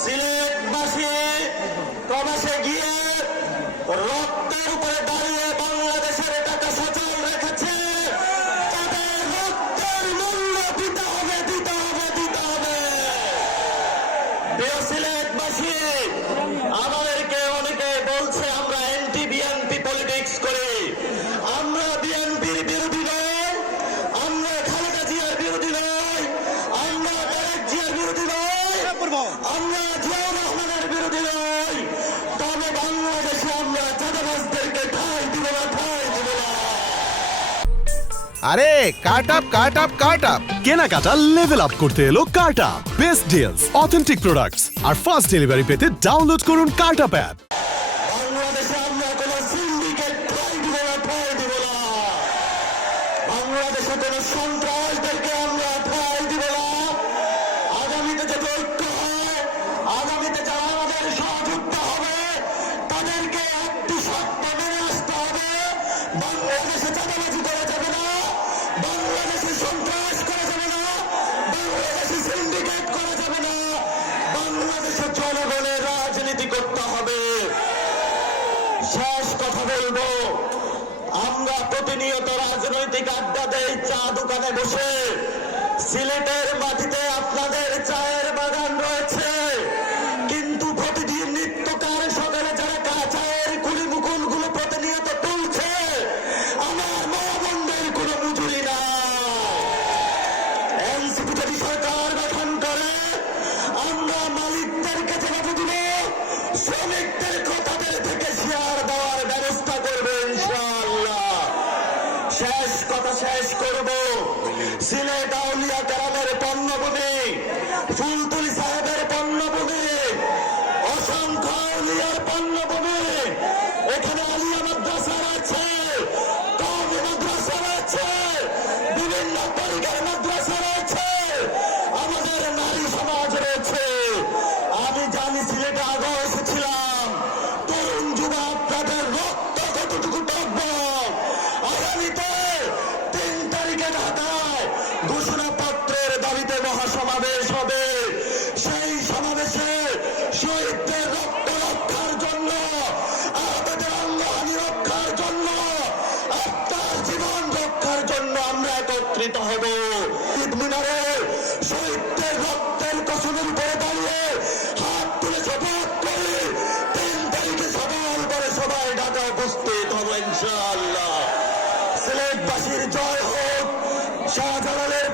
সিলেটবাসী প্রবাসে গিয়ে রক্তের উপরে দাঁড়িয়ে বাংলাদেশের টাকা সচল রেখেছে। তাদের রক্তের মূল্য দিতে হবে, দিতে হবে, দিতে হবে। প্রিয় সিলেটবাসী, আমাদেরকে অনেকে বলছে আমরা অ্যান্টি বিএনপি পলিটিক্স করি। আমরা বিএনপির বিরোধী নই, আমরা খালেদা জিয়ার বিরোধী নই, আমরা তারেক জিয়ার বিরোধী নই, আমরা জিয়াউর রহমানের বিরোধী নই। তবে বাংলাদেশে আমরা চাঁদাবাজদেরকে ঠাঁই দিব না, ঠাঁই দিব না। আরে কাট আপ কেনাকাটা লেভেল আপ করতে এলো cut up. Best deals, authentic products আর ফাস্ট ডেলিভারি পেতে ডাউনলোড করুন কাট আপ অ্যাপ। বাংলাদেশে আমরা কোন সিন্ডিকেট ঠাঁই দিব না, ঠাঁই দিব না। বাংলাদেশে কোন সন্ত্রাসদেরকে আমরা ঠাঁই দিব না। আগামীতে যদি ঐক্য হয়, আগামীতে যারা আমাদের সহযোগিতা হবে, তাদেরকে একটি শর্ত মেনে আসতে হবে। বাংলাদেশে চাঁদাবাজি করা যাবে না, বাংলাদেশে সন্ত্রাস করা যাবে না, বাংলাদেশে সিন্ডিকেট করা যাবে না, বাংলাদেশে জনগণের রাজনীতি করতে হবে। শেষ কথা বলবো, আমরা প্রতিনিয়ত রাজনৈতিক আড্ডা দেই চা দোকানে বসে। সিলেটের মাটিতে আপনাদের চায়ের বাগান রয়েছে, কিন্তু প্রতিদিন নিত্যকার সকালে যারা চায়ের কুলি মুকুল গুলো প্রতিনিয়ত তুলছে, আমার মা বোনদের কোনো মজুরি না। এনসিপি যদি সরকার গঠন করে, আমরা মালিকদেরকে জবাব দিব, শ্রমিকদের তাদের থেকে শেয়ার দেওয়ার ব্যবস্থা করবে ইনশাআল্লাহ। শেষ কথা শেষ করব, সিলেট আউলিয়া কেরামের পণ্যভূমি, ফুলতুলি সাহেবের পণ্যভূমি, অসংখ্য আউলিয়ার পণ্যভূমি। এখানে আলিয়া মাদ্রাসা আছে, কওমি মাদ্রাসা আছে, বিভিন্ন তরিকার মাদ্রাসা রয়েছে, আমাদের নারী সমাজ রয়েছে। আমি জানি সিলেটে আগে এসেছিলাম, তরুণ যুবা আপনাদের রক্ত কতটুকু টকবক। আগামীতে 3 তারিখে ঢাকায় ঘোষণাপত্রের দাবিতে মহাসমাবেশ হবে। সেই সমাবেশে শহীদদের রক্ত রক্ষার জন্য, আহতদের অঙ্গহানি রক্ষার জন্য, আপনার জীবন রক্ষার জন্য আমরা একত্রিত হব। ঈদ মিনারে শহীদদের রক্তের কসমের উপরে দাঁড়িয়ে হাত তুলে শপথ করে 3 তারিখে সকাল করে সবাই ঢাকা উপস্থিত হব ইনশাআল্লাহ। সিলেটবাসীর জয় হোক, শাহজালালের